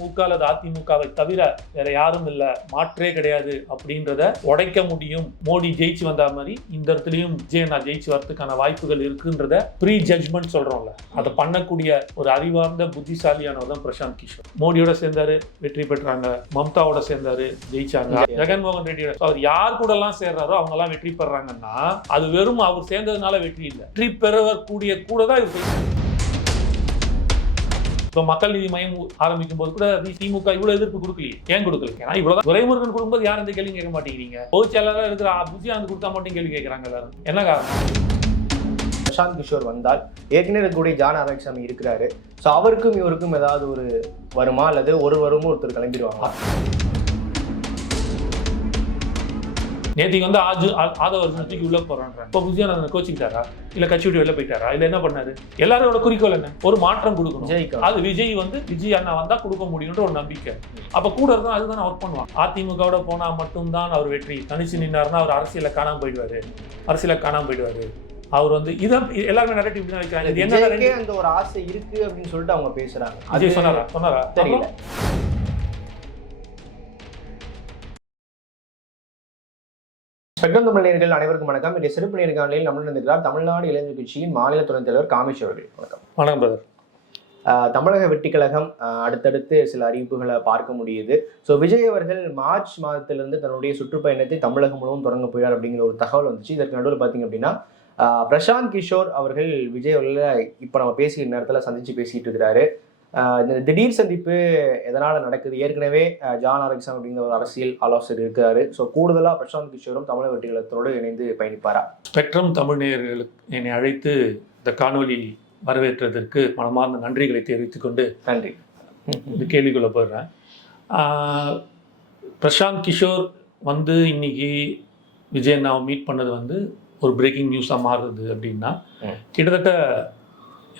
திமுக அல்லது அதிமுகவை தவிர வேற யாரும் இல்ல. மாற்றே கிடையாது அப்படின்றத உடைக்க முடியும். மோடி ஜெயிச்சு வந்த மாதிரி இந்த இடத்துலயும் விஜய் நான் ஜெயிச்சு வரதுக்கான வாய்ப்புகள் இருக்குன்றத ப்ரீ ஜட்ஜ்மெண்ட் சொல்றோம்ல. அதை பண்ணக்கூடிய ஒரு அறிவார்ந்த புத்திசாலியானவர் தான் பிரசாந்த் கிஷோர். மோடியோட சேர்ந்தாரு வெற்றி பெற்றாங்க. மம்தாவோட சேர்ந்தாரு ஜெயிச்சாங்க. ஜெகன்மோகன் ரெட்டியோட அவர் யார் கூட எல்லாம் சேர்றாரோ அவங்க எல்லாம் வெற்றி பெறாங்கன்னா அது வெறும் அவர் சேர்ந்ததுனால வெற்றி இல்லை. வெற்றி பெறக்கூடிய கூட தான் இவர் இப்போ மக்கள் நீதி மையம் ஆரம்பிக்கும் போது கூட தி- திமுக இவ்வளவு எதிர்ப்பு கொடுக்கலையே. ஏன் கொடுக்கல? ஏன்னா இவ்வளவு துரைமுருகன் கொடுக்கும்போது யாரும் இந்த கேள்வி கேட்க மாட்டேங்கிறீங்க? பொதுச்செயலாளர் இருக்கிற புஜியானந்த் கொடுத்தா மட்டும் கேள்வி கேட்கறாங்க எல்லாரும். என்ன காரணம்? பிரசாந்த் கிஷோர் வந்தால் ஏற்கனவே இருக்கக்கூடிய ஜான ஆரோக்கியசாமி இருக்கிறாரு. ஸோ அவருக்கும் இவருக்கும் ஏதாவது ஒரு வருமா? அல்லது ஒரு வருமோ ஒருத்தர் கிளம்பிடுவாங்க நேத்திக்கு வந்து ஆஜு ஆதவ தூக்கி உள்ள போறான்றாங்க. இப்போ புஜியானந்த் கோச்சிக்கிட்டாரா இல்ல கட்சி விட்டு வெளில போயிட்டாரா? இல்ல என்ன பண்ணாரு? எல்லாரோட குறிக்கோள் என்ன? ஒரு மாற்றம் கொடுக்கணும். அது விஜய் வந்து விஜய் அண்ணா வந்தா கொடுக்க முடியும்ன்ற ஒரு நம்பிக்கை. அப்ப கூட இருந்தா அதுதான் ஒர்க் பண்ணுவான் அதிமுகவோட போனா மட்டும்தான் அவர் வெற்றி. தனிச்சு நின்னாருன்னா அவர் அரசியல காணாம போயிடுவாரு. அரசியல காணாம போயிடுவாரு. அவர் வந்து இதான் எல்லாருமே நரேட்டிவ் இப்படி விஜய்க்கே அந்த ஒரு ஆசை இருக்கு அப்படின்னு சொல்லிட்டு அவங்க பேசுறாங்க. விஜய் சொன்னாரா? சொன்னாரா? தெரியல. ஸ்பெக்ட்ரம் தமிழ் நேயர்கள் அனைவருக்கும் வணக்கம். இன்றைய சிறப்பு நேர்காணலில் இருக்கிறார் தமிழ்நாடு இளைஞர் கட்சியின் மாநில துணைத் தலைவர் காமேஷ் அவர்கள். வணக்கம். வணக்கம் பிரதர் தமிழக வெற்றி கழகம் ஆஹ் அடுத்தடுத்து சில அறிவிப்புகளை பார்க்க முடியுது. ஸோ விஜய் அவர்கள் மார்ச் மாதத்திலிருந்து தன்னுடைய சுற்றுப்பயணத்தை தமிழகம் முழுவதும் தொடங்க போகிறார் அப்படிங்கிற ஒரு தகவல் வந்துச்சு. இதற்கு நடுவில் பார்த்தீங்க அப்படின்னா பிரசாந்த் கிஷோர் அவர்கள் விஜய் அவர்களை இப்போ நம்ம பேசிக்கிற நேரத்தில் சந்திச்சு பேசிட்டு இருக்கிறாரு. இந்த திடீர் சந்திப்பு எதனால் நடக்குது? ஏற்கனவே ஜான் ஆரோக்கியம் அப்படிங்கிற ஒரு அரசியல் ஆலோசகர் இருக்காரு. ஸோ கூடுதலாக பிரசாந்த் கிஷோரும் தமிழக வெற்றி கழகத்தோடு இணைந்து பயணிப்பாரா? ஸ்பெக்ட்ரம் தமிழ் நேயர்களுக்கு என்னை அழைத்து இந்த காணொளி வரவேற்றதற்கு மனமார்ந்த நன்றிகளை தெரிவித்துக் கொண்டு நன்றி. இந்த கேள்விக்குள்ள போயிடுறேன். ஆஹ் பிரசாந்த் கிஷோர் வந்து இன்னைக்கு விஜய் அண்ணாவை மீட் பண்ணது வந்து ஒரு பிரேக்கிங் நியூஸாக மாறுது அப்படின்னா. கிட்டத்தட்ட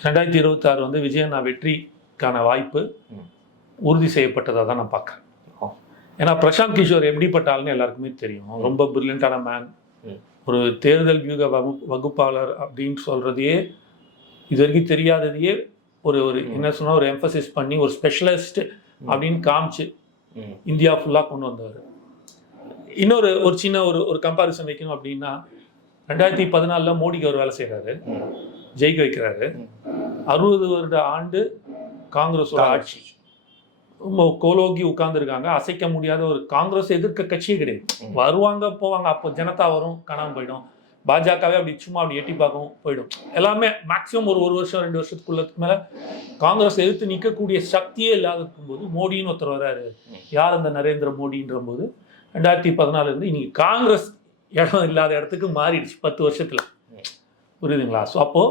ரெண்டாயிரத்தி இருபத்தாறு வந்து விஜய் அண்ணா வெற்றிக்கான வாய்ப்பு. உறுதி செய்யப்பட்டதாக தான் நான் பார்க்குறேன். ஏன்னா பிரசாந்த் கிஷோர் எப்படிப்பட்ட ஆளுன்னு எல்லாருக்குமே தெரியும் ரொம்ப பிரில்லியண்டான மேன். ஒரு தேர்தல் வியூக வகு வகுப்பாளர் அப்படின்னு சொல்கிறதையே இது வரைக்கும் தெரியாததையே ஒரு ஒரு. என்ன சொன்னா ஒரு எம்பசிஸ் பண்ணி ஒரு ஸ்பெஷலிஸ்ட் அப்படின்னு காமிச்சு. இந்தியா ஃபுல்லாக கொண்டு வந்தவர் இன்னொரு ஒரு சின்ன ஒரு ஒரு கம்பாரிசன் வைக்கணும் அப்படின்னா ரெண்டாயிரத்தி பதினாலில் மோடிக்கு ஒரு வேலை செய்கிறாரு. ஜெயிக்க வைக்கிறாரு. அறுபது வருட ஆண்டு காங்கிரஸோட ஆட்சி. ரொம்ப கோலோகி உட்கார்ந்துருக்காங்க. அசைக்க முடியாத ஒரு காங்கிரஸ் எதிர்க்க கட்சியே கிடையாது. வருவாங்க போவாங்க. அப்போ ஜனதா வரும் காணாம போயிடும். பாஜகவே அப்படி சும்மா அப்படி எட்டி பார்க்கவும் போயிடும். எல்லாமே மேக்ஸிமம் ஒரு ஒரு வருஷம் ரெண்டு வருஷத்துக்குள்ளதுக்கு மேல காங்கிரஸ் எதிர்த்து நிற்கக்கூடிய சக்தியே இல்லாத இருக்கும்போது மோடின்னு ஒருத்தர் வராரு ம். யார் அந்த நரேந்திர மோடின்ற போது? ரெண்டாயிரத்தி பதினாலுல இருந்து இன்னைக்கு காங்கிரஸ் இடம் இல்லாத இடத்துக்கு மாறிடுச்சு பத்து வருஷத்துல. புரியுதுங்களா? ஸோ அப்போ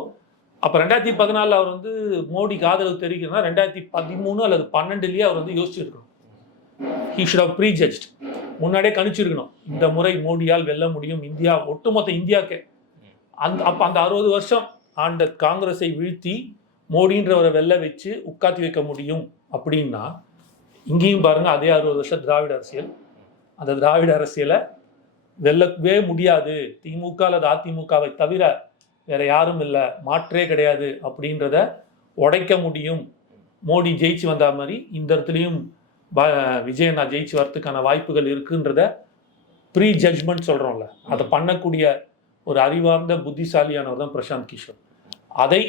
அப்போ ரெண்டாயிரத்தி பதினாலில் அவர் வந்து மோடிக்கு ஆதரவு தெரிவிக்கணும்னா ரெண்டாயிரத்தி பதிமூணு அல்லது பன்னெண்டுலேயே அவர் வந்து யோசிச்சிருக்கணும் he should have prejudged முன்னாடியே கணிச்சிருக்கணும். இந்த முறை மோடியால் வெல்ல முடியும். இந்தியா ஒட்டுமொத்த இந்தியாவுக்கு. அந்த அப்போ அந்த அறுபது வருஷம் ஆண்ட காங்கிரஸை வீழ்த்தி மோடின்றவரை வெல்ல வச்சு உட்காத்தி வைக்க முடியும் அப்படின்னா இங்கேயும் பாருங்கள் அதே அறுபது வருஷம் திராவிட அரசியல். அந்த திராவிட அரசியலை வெல்லவே முடியாது. திமுக அல்லது அதிமுகவை தவிர வேற யாரும் இல்லை மாற்றே கிடையாது அப்படின்றத உடைக்க முடியும். மோடி ஜெயிச்சு வந்த மாதிரி இந்த இடத்துலையும் ப- விஜய் நான் ஜெயிச்சு வரதுக்கான வாய்ப்புகள் இருக்குன்றத ப்ரீ ஜட்ஜ்மெண்ட் சொல்றோம்ல. அதை பண்ணக்கூடிய ஒரு அறிவார்ந்த புத்திசாலியானவர் தான் பிரசாந்த் கிஷோர். அதை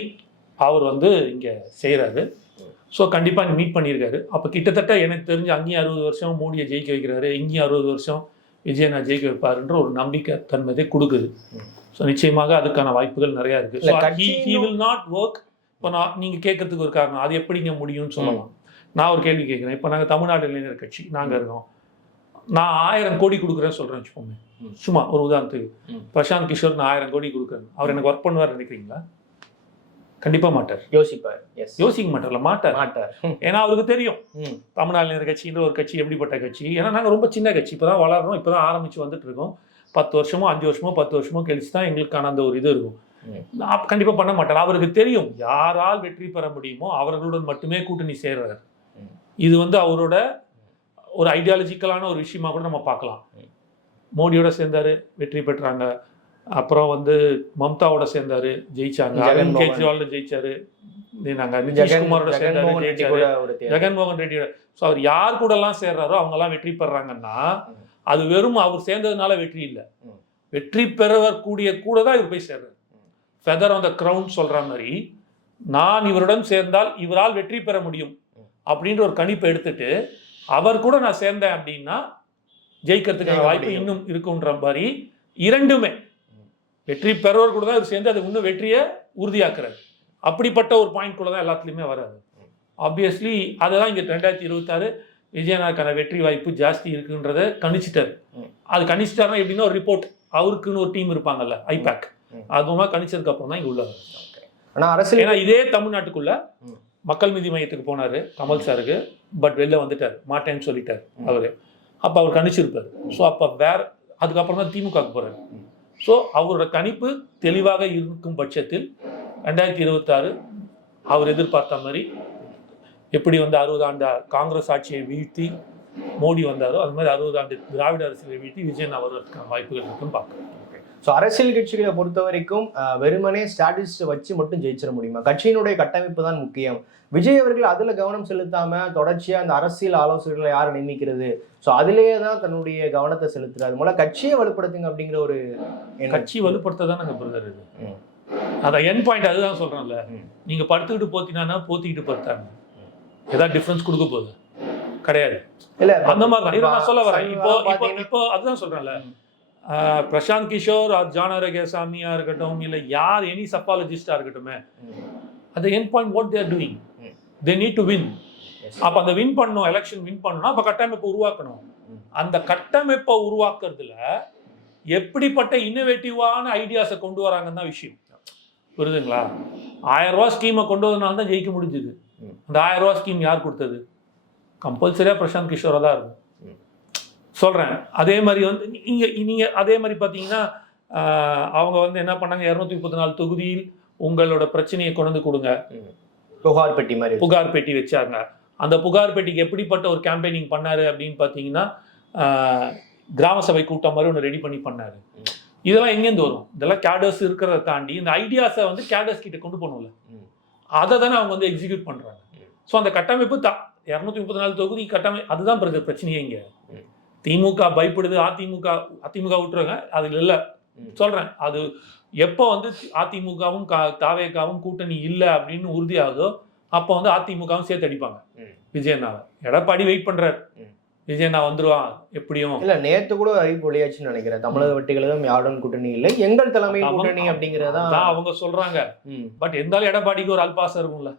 அவர் வந்து இங்கே செய்கிறாரு ஸோ கண்டிப்பாக மீட் பண்ணியிருக்காரு. அப்போ கிட்டத்தட்ட எனக்கு தெரிஞ்சு அங்கேயும் அறுபது வருஷம் மோடியை ஜெயிக்க வைக்கிறாரு இங்கேயும் அறுபது வருஷம் விஜய் நான் ஜெயிக்க வைப்பாருன்ற ஒரு நம்பிக்கை தன்மதை கொடுக்குது. ஸோ நிச்சயமாக அதுக்கான வாய்ப்புகள் நிறையா இருக்கு. வில் நாட் ஒர்க் இப்போ நான் நீங்கள் கேட்கறதுக்கு ஒரு காரணம். அது எப்படிங்க முடியும்னு சொல்லலாம். நான் ஒரு கேள்வி கேட்குறேன். இப்போ நாங்கள் தமிழ்நாடு இளைஞர் கட்சி நாங்கள் இருக்கோம் நான் ஆயிரம் கோடி கொடுக்குறேன்னு சொல்கிறேன் வச்சுக்கோங்க. சும்மா ஒரு உதாரணத்துக்கு. பிரசாந்த் கிஷோர் நான் ஆயிரம் கோடி கொடுக்குறேன். அவர் எனக்கு ஒர்க் பண்ணுவார் நினைக்கிறீங்களா? கண்டிப்பாக மாட்டார். யோசிப்பார். எஸ் யோசிக்க மாட்டார்ல மாட்டார். மாட்டார். ஏன்னா அவருக்கு தெரியும். தமிழ்நாடு இளைஞர் கட்சின்ற ஒரு கட்சி எப்படிப்பட்ட கட்சி. ஏன்னா நாங்கள் ரொம்ப சின்ன கட்சி. இப்போ தான் வளர்றோம். இப்போ தான் ஆரம்பிச்சு வந்துட்டு இருக்கோம். பத்து வருஷமோ அஞ்சு வருஷமோ பத்து வருஷமோ கழிச்சு தான் எங்களுக்கான அந்த ஒரு இது இருக்கும். நான் கண்டிப்பாக பண்ண மாட்டார் அவருக்கு தெரியும் யாரால் வெற்றி பெற முடியுமோ அவர்களுடன் மட்டுமே கூட்டணி சேர்றாரு. இது வந்து அவரோட ஒரு ஐடியாலஜிக்கலான ஒரு விஷயமா கூட நம்ம பார்க்கலாம். மோடியோட சேர்ந்தாரு வெற்றி பெற்றாங்க அப்புறம் வந்து மம்தாவோட சேர்ந்தாரு ஜெயிச்சாங்க அரவிந்த். கெஜ்ரிவால் ஜெயிச்சாரு நாங்க நிதிஷ்குமாரோட சேர்ந்தாரு ஜெயிச்சாரு. ஜெகன்மோகன் ரெட்டி ஸோ அவர் யார் கூட எல்லாம் சேர்றாரோ அவங்க எல்லாம் வெற்றி பெறாங்கன்னா. அது வெறும் அவர் சேர்ந்ததுனால வெற்றி இல்லை. வெற்றி பெறவர் கூடிய கூட தான் இவர் போய் சேர்றாரு. ஃபெதர் ஆன் த கிரவுன் சொல்ற மாதிரி நான் இவருடன் சேர்ந்தால் இவரால் வெற்றி பெற முடியும். அப்படின்ற ஒரு கணிப்பை எடுத்துட்டு அவர் கூட நான் சேர்ந்தேன் அப்படின்னா ஜெயிக்கிறதுக்கான ஜெயிக்க வாய்ப்பு. இன்னும் இருக்குன்ற மாதிரி இரண்டுமே. வெற்றி பெறவர் கூட தான் இவர் சேர்ந்து அது இன்னும் வெற்றியை உறுதியாக்குறாரு. அப்படிப்பட்ட ஒரு பாயிண்ட் கூட தான் எல்லாத்துலேயுமே வராது ஆப்வியஸ்லி அதை தான் இங்கே ரெண்டாயிரத்தி இருபத்தாறு விஜயநாக்கான வெற்றி வாய்ப்பு ஜாஸ்தி இருக்குன்றத கணிச்சிட்டாரு. அது கணிச்சிட்டாருன்னா எப்படின்னா ஒரு ரிப்போர்ட் அவருக்குன்னு ஒரு டீம் இருப்பாங்கல்ல ஐபேக். அது மூலமா கணிச்சதுக்கு அப்புறம் தான் இங்க உள்ள வராரு. ஆனா அரசியல் ஏன்னா இதே தமிழ்நாட்டுக்குள்ள. மக்கள் நீதி மையத்துக்கு போனாரு கமல் சாருக்கு பட் வெளில வந்துட்டார் மாட்டேன்னு சொல்லிட்டார். அவரு அப்ப அவர் கணிச்சிருப்பாரு ஸோ அப்ப வேற அதுக்கப்புறம் தான் திமுகவுக்கு போறாரு. ஸோ அவரோட கணிப்பு தெளிவாக இருக்கும் பட்சத்தில் ரெண்டாயிரத்தி இருபத்தாறு அவர் எதிர்பார்த்த மாதிரி எப்படி வந்து அறுபது ஆண்டு காங்கிரஸ் ஆட்சியை வீழ்த்தி மோடி வந்தாரோ அது மாதிரி அறுபது ஆண்டு திராவிட அரசியலை வீழ்த்தி விஜயன் வருவதற்கான வாய்ப்புகள் இருக்குன்னு பார்க்குறேன் ஸோ அரசியல் கட்சிகளை பொறுத்த வரைக்கும் வெறுமனே ஸ்டாட்டிஸ்ட் வச்சு மட்டும் ஜெயிச்சிட முடியுமா? கட்சியினுடைய கட்டமைப்பு தான் முக்கியம். விஜய் அவர்கள் அதுல கவனம் செலுத்தாம தொடர்ச்சியா அந்த அரசியல் ஆலோசகர்களை யாரை நியமிக்கிறது? ஸோ அதிலேயே தான் தன்னுடைய கவனத்தை செலுத்துறாரு. மூலம் கட்சியை வலுப்படுத்துங்க அப்படிங்கிற ஒரு. கட்சி வலுப்படுத்த தான் நாங்கள் பிரதர் இது. அதான் என் பாயிண்ட் அதுதான் சொல்றேன்ல. ம். நீங்க படுத்துக்கிட்டு போத்தினா போத்திக்கிட்டு படுத்தாங்க. ஏதாவது டிஃபரன்ஸ் கொடுக்க போகுது கிடையாது இல்ல அந்த மாதிரி தான் இதை நான் சொல்ல வரேன் இப்போ இப்போ இப்போ அதுதான் சொல்றேன்ல பிரசாந்த் கிஷோர் ஜான் அரகேசாமியா இருக்கட்டும் இல்ல யார் எனி சப்பாலஜிஸ்டா இருக்கட்டுமே. அது என் point what they're doing. They need to win. அப்ப அந்த வின் பண்ணணும் எலெக்ஷன் வின் பண்ணணும்னா அப்ப கட்டமைப்பை உருவாக்கணும். அந்த கட்டமைப்பை உருவாக்குறதுல எப்படிப்பட்ட இன்னோவேட்டிவான ஐடியாஸை கொண்டு வராங்கன்னு தான் விஷயம் புரியுதுங்களா ஆயிரம் ரூபாய் ஸ்கீமை கொண்டு வந்தனால தான் ஜெயிக்க முடிஞ்சுது. அந்த ஆயிரம் ரூபாய் ஸ்கீம் யார் கொடுத்தது? கம்பல்சரியா பிரசாந்த் கிஷோரா தான் இருக்கும். ம். சொல்றேன். அதே மாதிரி வந்து நீங்க நீங்க அதே மாதிரி பாத்தீங்கன்னா ஆஹ், அவங்க வந்து என்ன பண்ணாங்க? இருநூத்தி முப்பத்தி நாலு தொகுதியில் உங்களோட பிரச்சனையை கொண்டு கொடுங்க. புகார் பெட்டி மாதிரி. புகார் பெட்டி வச்சாங்க. அந்த புகார் பெட்டிக்கு எப்படிப்பட்ட ஒரு கேம்பெயினிங் பண்ணாரு அப்படின்னு பார்த்தீங்கன்னா கிராம சபை கூட்டம் மாதிரி ஒன்று ரெடி பண்ணி பண்ணாரு. இதெல்லாம் எங்கேருந்து வரும்? இதெல்லாம் கேடர்ஸ் இருக்கிறத தாண்டி இந்த ஐடியாஸை வந்து கேடர்ஸ் கிட்ட கொண்டு போகணும்ல. அதை தானே அவங்க வந்து எக்ஸிக்யூட் பண்றாங்க ம். ஸோ அந்த கட்டமைப்பு த இரநூத்தி முப்பத்தி நாலு தொகுதி கட்டமை அதுதான் பிரச்சனை பிரச்சனையே இங்க. திமுக பயப்படுது அதிமுக அதிமுக விட்டுருங்க அதுல இல்ல ம். சொல்றேன் அது எப்போ வந்து அதிமுகவும் தாவேக்காவும் கூட்டணி இல்லை அப்படின்னு உறுதியாகுதோ அப்போ வந்து அதிமுகவும் சேர்த்து அடிப்பாங்க. விஜயண்ணாவை எடப்பாடி வெயிட் பண்றாரு ம். விஜயண்ணா வந்துருவான் எப்படியும் இல்ல நேத்து கூட அறிவிப்பு வெளியாச்சுன்னு நினைக்கிறேன் தமிழக வெட்டிகளும் யாருடன் கூட்டணி இல்லை எங்கள் தலைமை கூட்டணி அப்படிங்கறதா அவங்க சொல்றாங்க. பட் இருந்தாலும் எடப்பாடிக்கு ஒரு அல்பாசம் இருக்கும்ல.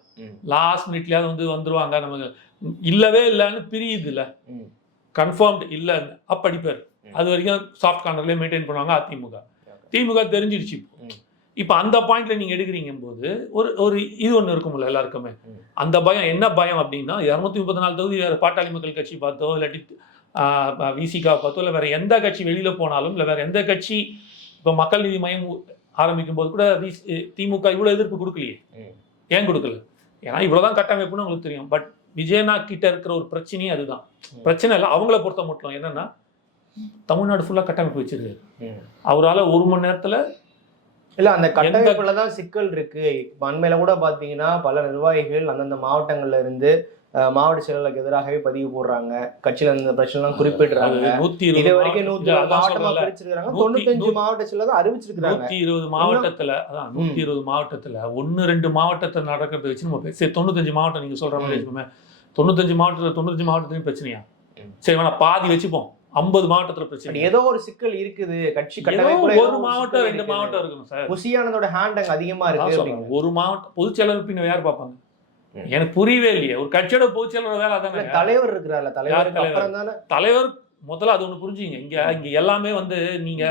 லாஸ்ட் மினிட்லயாவது வந்து வந்துருவாங்க நமக்கு இல்லவே இல்லைன்னு பிரியுது இல்ல. கன்ஃபார்ம்டு இல்லைன்னு அப்ப அடிப்பார் ம். அது வரைக்கும் சாஃப்ட் கார்னர்லேயே மெயின்டைன் பண்ணுவாங்க அதிமுக. திமுக தெரிஞ்சிருச்சு இப்போ. இப்போ அந்த பாயிண்ட்ல நீங்க எடுக்கிறீங்க போது ஒரு ஒரு இது ஒன்று இருக்கும்ல எல்லாருக்குமே. அந்த பயம் என்ன பயம் அப்படின்னா இரநூத்தி முப்பத்தி நாலு தொகுதி வேற பாட்டாளி மக்கள் கட்சி பார்த்தோ இல்லாட்டி விசிகா பார்த்தோ இல்லை வேற எந்த கட்சி வெளியில போனாலும் இல்லை வேற எந்த கட்சி இப்போ மக்கள் நீதி மையம் ஆரம்பிக்கும் போது கூட திமுக இவ்வளவு எதிர்ப்பு கொடுக்கலையே. ஏன் கொடுக்கல ஏன்னா இவ்வளவுதான் கட்டமைப்புன்னு உங்களுக்கு தெரியும் பட் விஜயனா கிட்ட இருக்கிற ஒரு பிரச்சனையே அதுதான். பிரச்சனை இல்லை அவங்கள பொறுத்த மட்டும் என்னன்னா தமிழ்நாடு ஃபுல்லா கட்டமைப்பு வச்சிருக்காரு. அவரால ஒரு மணி நேரத்துல இல்ல அந்த கட்டமைப்புல தான் சிக்கல் இருக்கு. அண்மையில கூட பாத்தீங்கன்னா பல நிர்வாகிகள் அந்தந்த மாவட்டங்கள்ல இருந்து மாவட்ட செயலர்களுக்கு எதிராகவே பதிவு போடுறாங்க. கட்சியில இந்த பிரச்சனை எல்லாம் குறிப்பிடுறாங்க நூத்தி இது இருபது வரைக்கும் நூத்தி மாவட்டமா. பிரிச்சிருக்காங்க தொண்ணூத்தஞ்சு மாவட்ட செயலர் தான் அறிவிச்சிருக்காங்க நூத்தி இருபது மாவட்டத்துல அதான் நூத்தி இருபது மாவட்டத்துல ஒன்னு ரெண்டு மாவட்டத்தை நடக்கிறத வச்சு நம்ம பேச தொண்ணூத்தஞ்சு மாவட்டம் நீங்க சொல்ற மாதிரி. வச்சுக்கோமே. தொண்ணூத்தஞ்சு மாவட்டத்துல தொண்ணூத்தஞ்சு மாவட்டத்துலயும் பிரச்சனையா. சரி வேணா பாதி வச்சுப்போம். ஐம்பது மாவட்டத்துல பிரச்சனை ஏதோ ஒரு சிக்கல் இருக்குது கட்சி ஒரு மாவட்டம் ரெண்டு. மாவட்டம் இருக்கணும் சார் புசியானதோட ஹேண்ட் அங்க அதிகமா இருக்கு. ஒரு மாவட்டம் பொதுச் செயலர் பின்ன யார் பார்ப்பாங்க. எனக்கு புரியவே இல்லையே ஒரு கட்சியோட பொதுச் செயலர் வேலை அதானே தலைவர் இருக்கிறார்ல தலைவர்? தலைவர் முதல்ல அது ஒண்ணு புரிஞ்சுங்க இங்க இங்க எல்லாமே வந்து நீங்க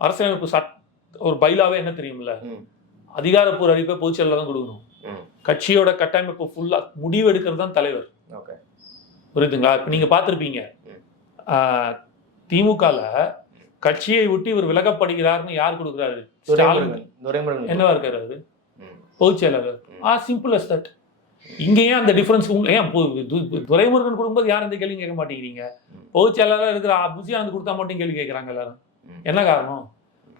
அரசியலமைப்பு சட் ஒரு பைலாவே என்ன தெரியும்ல ம். அதிகாரப்பூர்வ அறிவிப்பை பொதுச் செயலர் தான் கொடுக்கணும். கட்சியோட கட்டமைப்பு ஃபுல்லா முடிவு எடுக்கிறது தான் தலைவர் ஓகே புரியுதுங்களா இப்போ நீங்க பார்த்துருப்பீங்க. திமுகல கட்சியை விட்டு இவர் விலகப்படுகிறார்னு யார் கொடுக்குறாரு? துரைமுருகன். என்னவா இருக்காரு அது. பொதுச் செயலாளர். ஆ சிம்பிள் அஸ் தட் இங்க ஏன் அந்த டிஃபரன்ஸ் ஏன் துரைமுருகன் கொடுக்கும்போது யாரும் இந்த கேள்வி கேட்க மாட்டேங்கிறீங்க. பொதுச் செயலாளர் இருக்கிற புசியானந்த் கொடுத்தா மட்டும் கேள்வி கேட்கறாங்க எல்லாரும். என்ன காரணம்?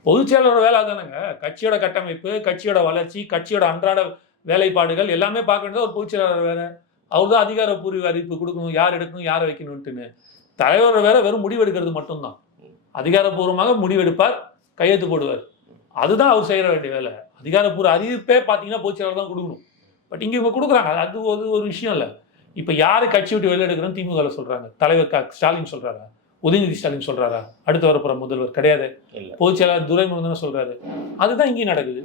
பொதுச் செயலாளர் வேலை தானேங்க கட்சியோட கட்டமைப்பு கட்சியோட வளர்ச்சி கட்சியோட அன்றாட வேலைப்பாடுகள் எல்லாமே பார்க்க வேண்டியது ஒரு பொதுச் செயலாளர் வேலை. அவர் தான் அதிகாரப்பூர்வ அறிவிப்பு கொடுக்கணும் யார் எடுக்கணும் யாரை வைக்கணும்ட்டுன்னு தலைவர் வேலை வெறும் முடிவெடுக்கிறது மட்டும்தான். அதிகாரப்பூர்வமாக முடிவெடுப்பார் கையெழுத்து போடுவார். அதுதான் அவர் செய்ய வேண்டிய வேலை. அதிகாரப்பூர்வ அறிவிப்பே பார்த்தீங்கன்னா பொதுச் செயலாளர் தான் கொடுக்கணும். பட் இங்கே இவங்க கொடுக்குறாங்க. அது ஒரு ஒரு விஷயம் இல்லை. இப்போ யார் கட்சி விட்டு வெளில எடுக்கிறோன்னு திமுக சொல்கிறாங்க தலைவர் க ஸ்டாலின் சொல்கிறாரா உதயநிதி ஸ்டாலின் சொல்கிறாரா அடுத்து வரப்போகிற முதல்வர் கிடையாது. இல்ல. பொதுச் செயலாளர் துரைமுருகன் சொல்கிறாரு அதுதான் இங்கேயும் நடக்குது.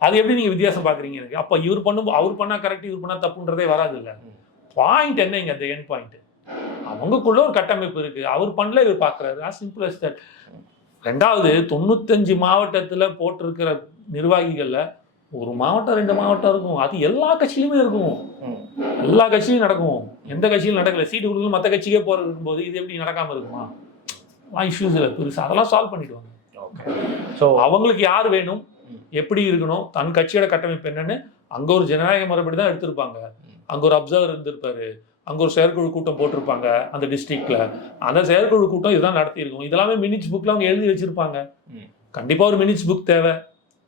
அது எப்படி நீங்கள் வித்தியாசம் பார்க்குறீங்க எனக்கு? அப்போ இவர் பண்ணும் அவர் பண்ணால் கரெக்ட் இவர் பண்ணால் தப்புன்றதே வராது இல்லை பாயிண்ட் என்ன இங்கே? அந்த என் பாயிண்ட் அவங்களுக்குள்ள ஒரு கட்டமைப்பு இருக்கு. அவர் பண்ணல இவர் பார்க்குறாரு சிம்பிள் as that. ரெண்டாவது தொண்ணூத்தஞ்சு மாவட்டத்தில் போட்டிருக்கிற நிர்வாகிகளில் ஒரு மாவட்டம் ரெண்டு மாவட்டம் இருக்கும். அது எல்லா கட்சியிலுமே இருக்கும். எல்லா கட்சியிலும் நடக்கும். எந்த கட்சியிலும் நடக்கல. சீட்டு கொடுக்கல மற்ற கட்சிக்கே போகிறது இருக்கும்போது இது எப்படி நடக்காமல் இருக்குமா? இஷ்யூஸ் இல்லை. பெருசு அதெல்லாம் சால்வ் பண்ணிடுவாங்க. ஸோ அவங்களுக்கு யார் வேணும்? எப்படி இருக்கணும்? தன் கட்சியோட கட்டமைப்பு என்னன்னு அங்க ஒரு ஜனநாயக முறைப்படி தான் எடுத்திருப்பாங்க. அங்க ஒரு அப்சர்வர் இருந்திருப்பாரு. அங்க ஒரு செயற்குழு கூட்டம் போட்டிருப்பாங்க அந்த டிஸ்ட்ரிக்ட்ல அந்த செயற்குழு கூட்டம் இதுதான் நடத்தியிருக்கும் இதெல்லாமே மினிட்ஸ் புக்ல அவங்க எழுதி வச்சிருப்பாங்க. ம். கண்டிப்பா ஒரு மினிட்ஸ் புக் தேவை.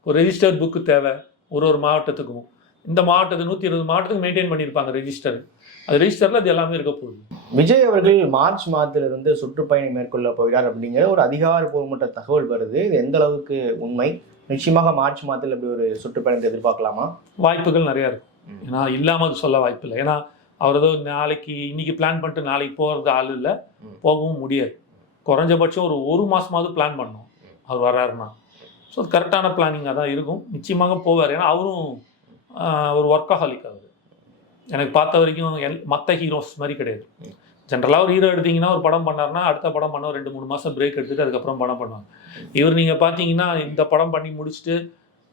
ஒரு ரெஜிஸ்டர் புக்கு தேவை. ஒரு ஒரு மாவட்டத்துக்கும். இந்த மாவட்டத்துக்கு நூற்றி இருபது மாவட்டத்துக்கு மெயின்டைன் பண்ணியிருப்பாங்க ரெஜிஸ்டர் அது ரெஜிஸ்டர்ல அது எல்லாமே இருக்க போகுது. விஜய் அவர்கள் மார்ச் மாதத்திலிருந்து சுற்றுப்பயணம் மேற்கொள்ள போகிறார் அப்படிங்கிற ஒரு அதிகாரப்பூர்வமற்ற தகவல் வருது. இது எந்த அளவுக்கு உண்மை? நிச்சயமாக மார்ச் மாதத்தில் இப்படி ஒரு சுற்றுப்பயணத்தை எதிர்பார்க்கலாமா? வாய்ப்புகள் நிறைய இருக்கும். ஏன்னா இல்லாமல் சொல்ல வாய்ப்பு இல்லை ஏன்னா அவர் ஏதோ நாளைக்கு இன்னைக்கு பிளான் பண்ணிட்டு நாளைக்கு போகிறது ஆள் இல்லை. போகவும் முடியாது. குறைஞ்சபட்சம் ஒரு ஒரு மாசமாவது பிளான் பண்ணணும். அவர் வர்றாருன்னா. ஸோ அது கரெக்டான பிளானிங்காக தான் இருக்கும். நிச்சயமாக போவார். ஏன்னா அவரும் ஒரு ஒர்க்காஹாலிக் அவர். எனக்கு பார்த்த வரைக்கும் எல் மற்ற ஹீரோஸ் மாதிரி கிடையாது. ஜென்ரலாக ஒரு ஹீரோ எடுத்தீங்கன்னா ஒரு படம் பண்ணாருன்னா அடுத்த படம் பண்ண ரெண்டு மூணு மாதம் பிரேக் எடுத்துட்டு அதுக்கப்புறம் படம் பண்ணுவாங்க இவர் நீங்கள் பார்த்தீங்கன்னா இந்த படம் பண்ணி முடிச்சுட்டு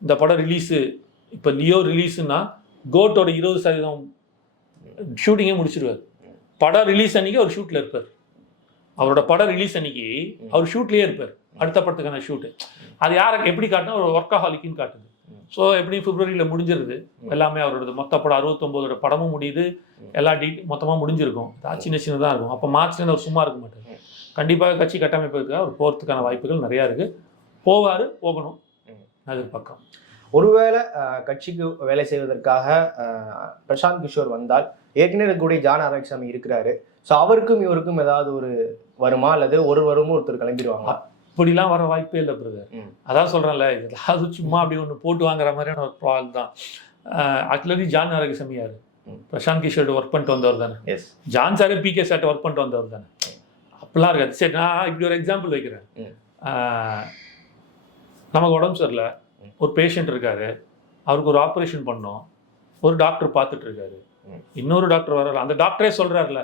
இந்த படம் ரிலீஸு இப்போ லியோ ரிலீஸுன்னா கோட்டோட இருபது சதவீதம் ஷூட்டிங்கே முடிச்சிருவார். படம் ரிலீஸ் அன்னைக்கு அவர் ஷூட்டில் இருப்பார். அவரோட படம் ரிலீஸ் அன்னைக்கு அவர் ஷூட்லேயே இருப்பார். அடுத்த படத்துக்கான ஷூட்டு அது யாரை எப்படி காட்டினா ஒரு ஒர்க்காஹாலிக்குன்னு காட்டுது. ஸோ எப்படி பிப்ரவரியில் முடிஞ்சிருது. எல்லாமே அவரோட மொத்த படம் அறுபத்தொம்போதோட படமும் முடியுது. எல்லா டீட் மொத்தமாக முடிஞ்சிருக்கும். அது சின்ன சின்னதாக இருக்கும். அப்போ மார்ச்லேருந்து அவர் சும்மா இருக்க மாட்டார். கண்டிப்பாக கட்சி கட்டமைப்புக்கு அவர் போகிறதுக்கான வாய்ப்புகள் நிறையா இருக்குது போவார் போகணும். அது பக்கம். ஒருவேளை கட்சிக்கு வேலை செய்வதற்காக பிரசாந்த் கிஷோர் வந்தால் ஏற்கனவே இருக்கக்கூடிய ஜான் ஆராய்ச்சாமி இருக்கிறாரு. ஸோ அவருக்கும் இவருக்கும் ஏதாவது ஒரு வருமா? அல்லது ஒரு வருமும் ஒருத்தர் கிளம்பிடுவாங்களா? இப்படிலாம் வர வாய்ப்பே இல்லை பிரதர். அதான் சொல்கிறேன்ல ஏதாவது சும்மா அப்படி ஒன்று போட்டு வாங்குற மாதிரியான ஒரு ப்ராப்ளம் தான். ஆக்சுவலி ஜான் ஆரோக்கியசாமி யார். பிரசாந்த் கிஷோர் ஒர்க் பண்ணிட்டு வந்தவர் தானே? எஸ் ஜான் சாரே பிகே சார்ட்ட ஒர்க் பண்ணிட்டு வந்தவர் தானே? அப்படிலாம் இருக்காது. சரி நான் இப்படி ஒரு எக்ஸாம்பிள் வைக்கிறேன். நமக்கு உடம்பு சரியில்லை. ஒரு பேஷண்ட் இருக்காரு அவருக்கு ஒரு ஆப்ரேஷன் பண்ணோம் ஒரு டாக்டர் பார்த்துட்டு இருக்காரு. இன்னொரு டாக்டர் வரல அந்த டாக்டரே சொல்றாருல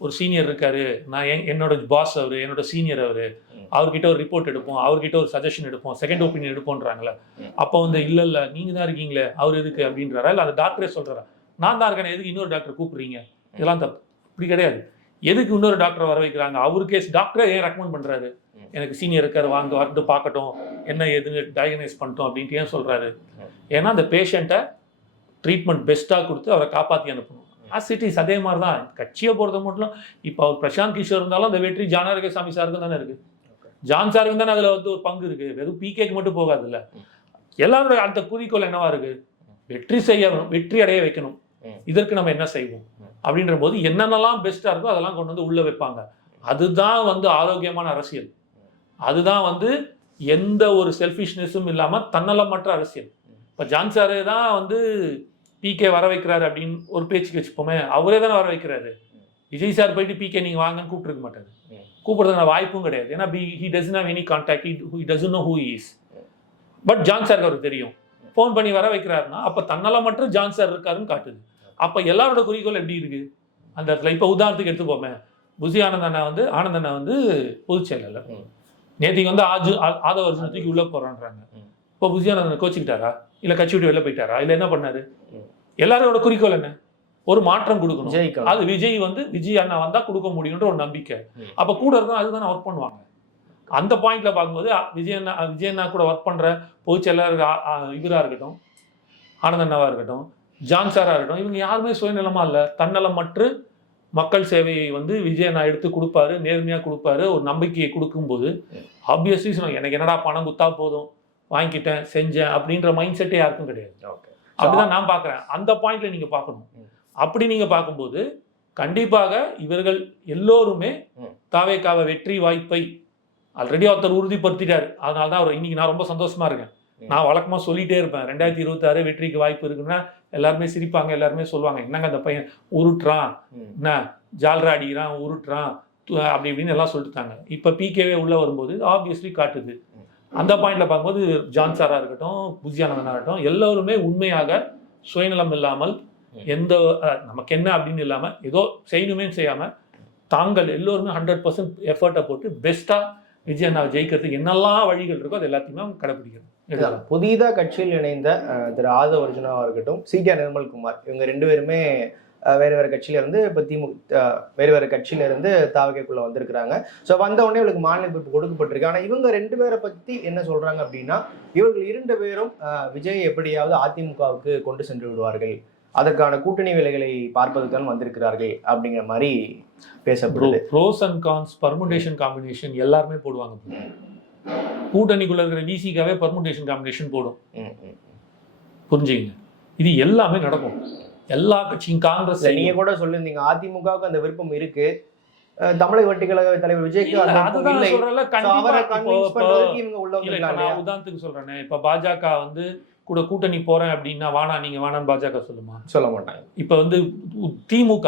ஒரு சீனியர் இருக்காரு நான் என் என்னோட பாஸ் அவரு என்னோட சீனியர் அவரு. அவர்கிட்ட ஒரு ரிப்போர்ட் எடுப்போம் அவர்கிட்ட ஒரு சஜஷன் எடுப்போம் செகண்ட் ஒப்பீனியன் எடுப்போம்ன்றாங்களே ம். அப்போ வந்து இல்ல இல்ல நீங்க தான் இருக்கீங்களே அவர் எதுக்கு? அப்படின்றாரா? இல்ல அந்த டாக்டரே சொல்றாரா? நான் தான் இருக்கேன் எதுக்கு இன்னொரு டாக்டர் கூப்பிடுறீங்க? இதெல்லாம் தப்பு. அப்படி கிடையாது. எதுக்கு இன்னொரு டாக்டர் வர வைக்கிறாங்க? அவருக்கே டாக்டரே ஏன் ரெக்கமெண்ட் பண்றாரு? ம். எனக்கு சீனியர் இருக்கார் வாங்க வந்து பார்க்கட்டும். என்ன எதுன்னு டயக்னைஸ் பண்ணிட்டோம் அப்படின்ட்டு ஏன் சொல்கிறாரு ஏன்னா அந்த பேஷண்ட்டை ட்ரீட்மெண்ட் பெஸ்ட்டாக கொடுத்து அவரை காப்பாற்றி அனுப்பணும். ஆஸ் இட் இஸ் அதே மாதிரி தான் கட்சியை பொறுத்த மட்டும் இப்போ அவர் பிரசாந்த் கிஷோர் இருந்தாலும் அந்த வெற்றி ஜானாரக சாமி சாருக்கு தானே இருக்குது ஜான் சாருக்கு தானே அதில் வந்து ஒரு பங்கு இருக்குது வெறும் பிகேக்கு மட்டும் போகாதுல்ல. எல்லாரோட அந்த குறிக்கோள் என்னவா இருக்குது வெற்றி செய்ய வெற்றி அடைய வைக்கணும். இதற்கு நம்ம என்ன செய்வோம்? அப்படின்ற போது என்னென்னலாம் பெஸ்ட்டாக இருக்கோ அதெல்லாம் கொண்டு வந்து உள்ளே வைப்பாங்க. அதுதான் வந்து ஆரோக்கியமான அரசியல். அதுதான் வந்து எந்த ஒரு செல்ஃபிஷ்னஸும் இல்லாமல் தன்னலமற்ற அரசியல். இப்போ ஜான்சாரே தான் வந்து பிகே வர வைக்கிறாரு அப்படின்னு ஒரு பேச்சுக்கு வச்சுப்போமே அவரே தானே வர வைக்கிறாரு. விஜய் சார் போயிட்டு பிகே நீங்கள் வாங்கன்னு கூப்பிட்டுருக்க மாட்டாரு. கூப்பிட்றதுக்கான கூப்பிடுறதுக்கான வாய்ப்பும் கிடையாது. ஏன்னா B he doesn't have any contact he doesn't know who is but John சாருக்கு அவருக்கு தெரியும். ஃபோன் பண்ணி வர வைக்கிறாருன்னா அப்போ தன்னலமற்ற ஜான் சார் இருக்காருன்னு காட்டுது. அப்போ எல்லாரோட குறிக்கோள் எப்படி இருக்குது அந்த இடத்துல இப்போ உதாரணத்துக்கு எடுத்துப்போமே. புசி ஆனந்தண்ணா வந்து ஆனந்த அண்ணா வந்து பொதுச் செயலாளர். நேத்திக்கு வந்து ஆஜு ஆ- ஆதவ அர்ஜுன் தூக்கி உள்ள போறான்றாங்க. ம். இப்போ புசி ஆனந்த் கோச்சிக்கிட்டாரா? இல்ல கட்சி விட்டு வெளில போயிட்டாரா? இல்ல என்ன பண்ணாரு. எல்லாரோட குறிக்கோள் என்ன? ஒரு மாற்றம் கொடுக்கணும். அது விஜய் வந்து விஜய் அண்ணா வந்தா கொடுக்க முடியும்ன்ற ஒரு நம்பிக்கை. அப்ப கூட இருந்தா அதுதானே ஒர்க் பண்ணுவாங்க. அந்த பாயிண்ட்ல பார்க்கும்போது விஜய் அண்ணா விஜய் அண்ணா கூட ஒர்க் பண்ற பொதுச் செயலாளர் ஆ- ஆ, இவரா இருக்கட்டும் ஆனந்த் அண்ணாவா இருக்கட்டும் ஜான் சாரா இருக்கட்டும் இவங்க யாருமே சுயநலமா இல்ல. தன்னலம் மற்று மக்கள் சேவையை வந்து விஜய் நான் எடுத்து கொடுப்பாரு நேர்மையாக கொடுப்பாரு ஒரு நம்பிக்கையை கொடுக்கும்போது ஆப்வியஸ்லி எனக்கு என்னடா பணம் குத்தா போதும் வாங்கிக்கிட்டேன் செஞ்சேன் அப்படின்ற மைண்ட் செட்டே யாருக்கும் கிடையாது அப்படிதான் நான் பார்க்குறேன் அந்த பாயிண்ட்ல நீங்க பார்க்கணும். அப்படி நீங்க பார்க்கும்போது கண்டிப்பாக இவர்கள் எல்லோருமே. தாவேக்காவ வெற்றி வாய்ப்பை ஆல்ரெடி ஒருத்தர் உறுதிப்படுத்திட்டாரு அதனால தான் அவர் இன்னைக்கு நான் ரொம்ப சந்தோஷமா இருக்கேன். நான் வழக்கமா சொல்லிட்டே இருப்பேன். ரெண்டாயிரத்தி இருபத்தாறு வெற்றிக்கு வாய்ப்பு இருக்குன்னா எல்லாருமே சிரிப்பாங்க எல்லாருமே சொல்லுவாங்க என்னங்க அந்த பையன்? உருட்டுறான். என்ன? ஜால்ரா அடிக்கிறான் உருட்டுறான். அப்படி இப்படின்னு எல்லாம் சொல்லிட்டாங்க. இப்போ பிகேவே உள்ள வரும்போது ஆப்வியஸ்லி காட்டுது. அந்த பாயிண்ட்ல பார்க்கும்போது ஜான் சாரா இருக்கட்டும் புஜியானந்தனா இருக்கட்டும் எல்லோருமே உண்மையாக சுயநலம் இல்லாமல். எந்த நமக்கு என்ன அப்படின்னு இல்லாம ஏதோ செய்யணுமே செய்யாம தாங்கள் எல்லோருமே ஹண்ட்ரட் பர்சன்ட் எஃபர்ட்டை போட்டு பெஸ்டா விஜய் அண்ணாவை ஜெயிக்கிறதுக்கு என்னெல்லாம் வழிகள் இருக்கோ அது எல்லாத்தையுமே அவங்க கடைப்பிடிக்கணும் இதுதான். புதிதா கட்சியில் இணைந்த திரு ஆதவ அர்ஜுனாவா இருக்கட்டும் சிடிஆர் நிர்மல்குமார் இவங்க ரெண்டு பேருமே வேறு வேறு கட்சியில இருந்து இப்போ திமுக வேறு வேறு கட்சியில இருந்து தாவகைக்குள்ள வந்திருக்கிறாங்க. ஸோ வந்த உடனே இவங்களுக்கு மாநில பொறுப்பு கொடுக்கப்பட்டிருக்கு. ஆனால் இவங்க ரெண்டு பேரை பத்தி என்ன சொல்றாங்க அப்படின்னா இவர்கள் இரண்டு பேரும் விஜய் எப்படியாவது அதிமுகவுக்கு கொண்டு சென்று விடுவார்கள். அதற்கான கூட்டணி வேலைகளை பார்ப்பதற்கான வந்திருக்கிறார்கள் அப்படிங்கிற மாதிரி பேசப்படுது. Pros and cons permutation combination எல்லாருமே போடுவாங்க. கூட்டணிக்குள்ள இருக்கிற விசிக்காவே பர்முடேஷன் காம்பினேஷன் போடும். புரிஞ்சுங்க இது எல்லாமே நடக்கும். எல்லா கட்சியும் காங்கிரஸ் நீங்க கூட சொல்லியிருந்தீங்க. அதிமுகவுக்கு அந்த விருப்பம் இருக்கு. தமிழக வெட்டி கழக தலைவர் விஜய்க்கு நான் உதாரணத்துக்கு சொல்றேனே. இப்ப பாஜக வந்து கூட கூட்டணி போறேன் அப்படின்னா வானா நீங்க வானான்னு பாஜக சொல்லுமா? சொல்ல மாட்டாங்க. இப்ப வந்து திமுக.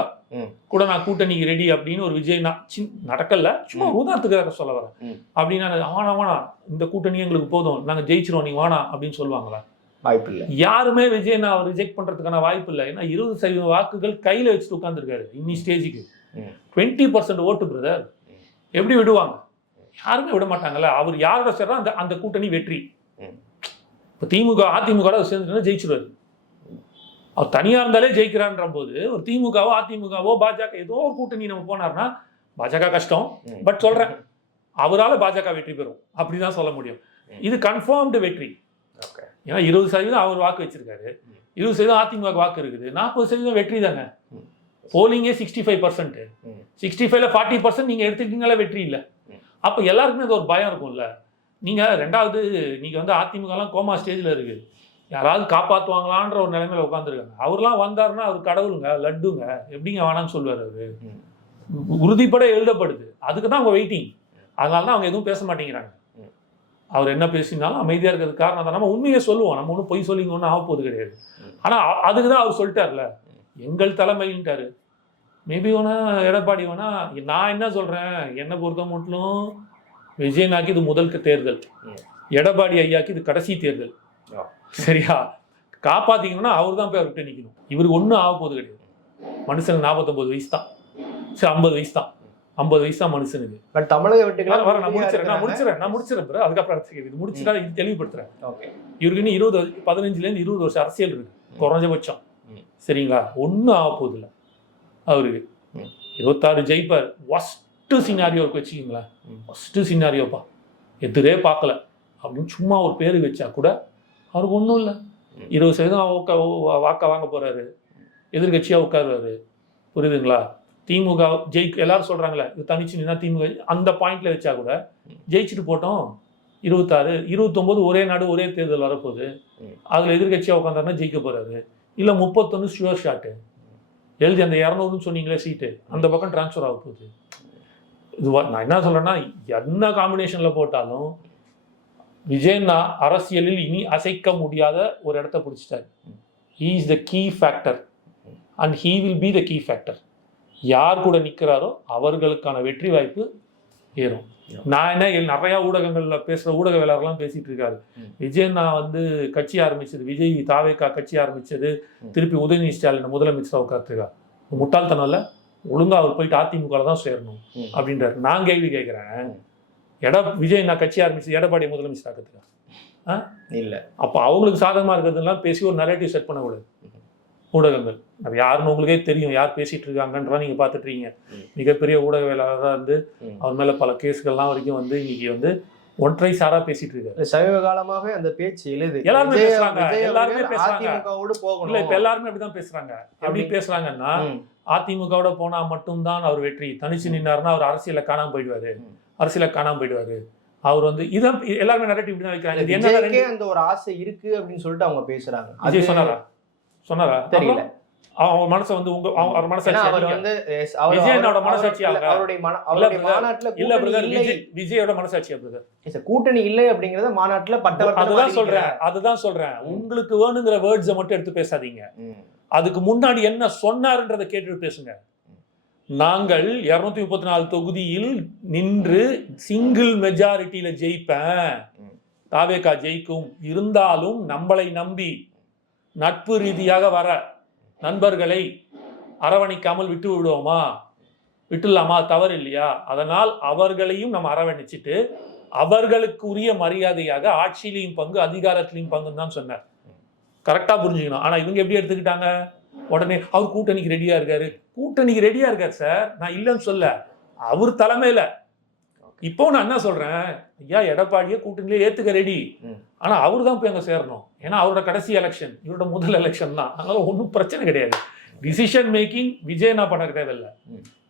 கூட நான் கூட்டணிக்கு ரெடி அப்படின்னு ஒரு விஜய் நான் சின்- நடக்கல. சும்மா உதாரணத்துக்காக சொல்ல வரேன். அப்படின்னா வானா வானா இந்த கூட்டணி எங்களுக்கு போதும். நாங்க ஜெயிச்சிருவோம் நீங்க வானா அப்படின்னு சொல்லுவாங்களா? வாய்ப்பு இல்லை. யாருமே விஜய் நான் ரிஜெக்ட் பண்றதுக்கான வாய்ப்பு இல்லை. ஏன்னா இருபது சதவீதம் வாக்குகள் கையில வச்சுட்டு உட்காந்துருக்காரு இன்னி ஸ்டேஜுக்கு. டுவெண்ட்டி பர்சன்ட் ஓட்டு பிரதர். எப்படி விடுவாங்க? யாருமே விட மாட்டாங்கல்ல. அவர் யாரோட சேர்றா அந்த அந்த கூட்டணி வெற்றி. இப்போ திமுக அதிமுக சேர்ந்துட்டு ஜெயிச்சிருவாரு. அவர் தனியா இருந்தாலே ஜெயிக்கிறான்ற போது ஒரு திமுகவோ அதிமுகவோ பாஜக ஏதோ ஒரு கூட்டணி நம்ம போனார்னா பாஜக கஷ்டம். பட் சொல்றேன் அவரால பாஜக வெற்றி பெறும் அப்படிதான் சொல்ல முடியும். இது கன்ஃபார்ம்டு வெற்றி ஏன்னா இருபது சதவீதம் அவர் வாக்கு வச்சிருக்காரு. இருபது சதவீதம் அதிமுக வாக்கு இருக்குது நாற்பது சதவீதம் வெற்றி தானே. போலிங்கே சிக்ஸ்டி ஃபைவ் பர்சன்ட். சிக்ஸ்டி ஃபைவ்ல ஃபார்ட்டி பர்சன்ட் நீங்க எடுத்துக்கிட்டீங்களா வெற்றி இல்லை. அப்போ எல்லாருக்குமே அது ஒரு பயம் இருக்கும்ல நீங்க ரெண்டாவது நீங்க வந்து அதிமுகலாம் கோமா ஸ்டேஜ்ல இருக்கு யாராவது காப்பாத்துவாங்களான்ற ஒரு நிலைமையில உட்காந்துருக்காங்க அவர்லாம் வந்தாருன்னா அவர் கடவுளுங்க லட்டுங்க. எப்படிங்க வேணாம்னு சொல்லுவார் அவரு. உறுதிப்பட எழுதப்படுது. அதுக்கு தான் அவங்க வெயிட்டிங் அதனால தான் அவங்க எதுவும் பேச மாட்டேங்கிறாங்க. அவர் என்ன பேசினாலும் அமைதியா இருக்கிறது காரணம் தான். நம்ம உண்மையை சொல்லுவோம். நம்ம ஒன்றும் பொய் சொல்லிங்க ஒன்றும் ஆக போகுது கிடையாது. ம். ஆனா அ- அதுக்கு தான் அவர் சொல்லிட்டார்ல. எங்கள் தலைமைன்ட்டாரு மேபி வேணா எடப்பாடி வேணா நான் என்ன சொல்றேன்? என்னை பொறுத்த மட்டும் விஜயனாக்கு இது முதல் தேர்தல். எடப்பாடி ஐயாக்கு இது கடைசி தேர்தல். சரியா? காப்பாத்திக்கணும்னா அவர் தான் போய் அவர்கிட்ட நிக்கணும். இவருக்கு ஒன்றும் ஆக போகுது கிடையாது. மனுஷனுக்கு நாற்பத்தொம்பது வயசு தான். சரி ஐம்பது வயசு தான். ஐம்பது வயசு தான் மனுஷனுக்கு. பட் தமிழக வெட்டிகள் வர நான் முடிச்சிடறேன் நான் முடிச்சிடறேன் நான் முடிச்சிடறேன் bro. அதுக்கப்புறம். இது முடிச்சுட்டா இது தெளிவுபடுத்துறேன். ஓகே. இவருக்கு இன்னும் இருபது பதினஞ்சுலேருந்து இருபது வருஷம் அரசியல் இருக்கு. குறைஞ்சபட்சம். சரிங்களா? ஒன்றும் ஆக போகுதில்ல அவருக்கு. இருபத்தாறு ஜெயிப்பார். ஒஸ்ட்டு சினாரியோ இருக்கு வச்சுக்கிங்களேன். ஒஸ்ட்டு சினாரியோப்பா எதிரே பார்க்கல. அப்படின்னு சும்மா ஒரு பேரு வச்சா கூட அவருக்கு ஒன்றும் இல்லை. இருபது சதவீதம் உக்கா வாக்கா வாங்க போகிறாரு எதிர்கட்சியாக உட்காருவாரு. புரியுதுங்களா? திமுக ஜெயி எல்லாரும் சொல்கிறாங்களே இது தனிச்சு நின்னா திமுக அந்த பாயிண்ட்ல வச்சா கூட ஜெயிச்சுட்டு போட்டோம். இருபத்தாறு இருபத்தொம்போது ஒரே நாடு ஒரே தேர்தல் வரப்போகுது. அதில் எதிர்கட்சியாக உட்காந்தாருன்னா ஜெயிக்க போகிறாரு இல்லை முப்பத்தொன்று ஷுவர் ஷாட்டு எழுதி அந்த இரநூறுன்னு சொன்னீங்களே சீட்டு அந்த பக்கம் ட்ரான்ஸ்ஃபர் ஆக போகுது. இது நான் என்ன சொல்கிறேன்னா என்ன காம்பினேஷனில் போட்டாலும் விஜயண்ணா அரசியலில் இனி அசைக்க முடியாத ஒரு இடத்த பிடிச்சிட்டாரு he is the key factor and he will be the key factor யார் கூட நிற்கிறாரோ அவர்களுக்கான வெற்றி வாய்ப்பு ஏறும். நான் என்ன நிறைய ஊடகங்கள்ல பேசுற ஊடகவியலாளர்லாம் பேசிட்டு இருக்காரு ம். விஜய் நான் வந்து கட்சி ஆரம்பிச்சது விஜய் தாவேக்கா கட்சி ஆரம்பிச்சது. திருப்பி உதயநிதி ஸ்டாலின் முதலமைச்சராக உட்காந்துருக்கா முட்டாள்தனம் இல்ல ஒழுங்கா அவர் போயிட்டு அதிமுக தான் சேரணும். அப்படின்றாரு நான் கேள்வி கேட்கிறேன். எட விஜய் நான் கட்சி ஆரம்பிச்சு எடப்பாடி முதலமைச்சர் ஆக்கிறதுக்கா. இல்ல. அப்போ அவங்களுக்கு சாதகமா இருக்கிறதெல்லாம் பேசி ஒரு நரேட்டிவ் செட் பண்ணக்கூடாது ஊடகங்கள். அது யாருன்னு உங்களுக்கே தெரியும். யார் பேசிட்டு இருக்காங்கன்றத நீங்க பார்த்துட்டு. மிகப்பெரிய ஊடகவியலாளராக இருந்து. அவர் மேல பல கேஸ்கள்லாம் வரைக்கும் வந்து இன்னைக்கு வந்து ஒற்றை சாரா பேசிட்டு இருக்காரு. சமீப காலமாக அந்த பேச்சு எழுது. எல்லாருமே பேசுறாங்க, எல்லாருமே பேசுறாங்க. அதிமுகவோடு இல்ல போகணும் இப்ப எல்லாருமே அப்படிதான் பேசுறாங்க. எப்படி? பேசுறாங்கன்னா அதிமுகவோட போனா மட்டும்தான் அவர் வெற்றி. தனிச்சு நின்னாருன்னா அவர் அரசியல்ல காணாம போயிடுவாரு. அரசியல காணாம போயிடுவாரு அவர் வந்து இதான் எல்லாருமே நரேட்டிவ் இப்படி தான் வைக்கிறாங்க இது அந்த ஒரு ஆசை இருக்கு அப்படின்னு சொல்லிட்டு அவங்க பேசுறாங்க அது விஜய் சொன்னாரா சொன்னாரா தெரியல அவன் மனசை வந்து உங்க அவர் மனசாட்சி அவர். வந்து அவர் விஜயனோட அவர்- மனசாட்சி அவர்-. அவருடைய மன- அவருடைய brother. மாநாட்டுல இல்ல பிரதர் விஜயோட மனசாட்சியா பிரதர். கூட்டணி இல்லை அப்படிங்கறத மாநாட்டுல பட்டவர்த்தனமா அதுதான் சொல்றேன். அதுதான் சொல்றேன். உங்களுக்கு வேணுங்கிற வேர்ட்ஸை மட்டும் எடுத்து பேசாதீங்க அதுக்கு முன்னாடி என்ன சொன்னாருன்றதை கேட்டுட்டு பேசுங்க நாங்கள் இருநூத்தி முப்பத்தி நாலு தொகுதியில் நின்று சிங்கிள் மெஜாரிட்டியில ஜெயிப்பேன். தாவேகா ஜெயிக்கும். இருந்தாலும் நம்மளை நம்பி நட்பு ரீதியாக வர நண்பர்களை அரவணைக்காமல் விட்டு விடுவோமா? விட்டுலாமா தவறு இல்லையா அதனால் அவர்களையும் நம்ம அரவணைச்சிட்டு அவர்களுக்கு உரிய மரியாதையாக ஆட்சியிலையும் பங்கு அதிகாரத்திலையும் பங்குன்னு தான் சொன்னார் கரெக்டா புரிஞ்சுக்கணும். ஆனா இவங்க எப்படி எடுத்துக்கிட்டாங்க? உடனே அவர் கூட்டணிக்கு ரெடியா இருக்காரு. கூட்டணிக்கு ரெடியா இருக்காரு சார் நான் இல்லைன்னு சொல்ல. அவர் தலைமையில. இப்போ நான் என்ன சொல்றேன்? ஐயா எடப்பாடியை கூட்டணியில ஏத்துக்க ரெடி ம். ஆனா அவர் தான் போய் அங்க சேரணும். ஏன்னா அவரோட கடைசி எலெக்ஷன் இவரோட முதல் எலெக்ஷன் தான். அதனால ஒன்றும் பிரச்சனை கிடையாது. டிசிஷன் மேக்கிங் விஜய் நான் பண்ண தேவையில்லை.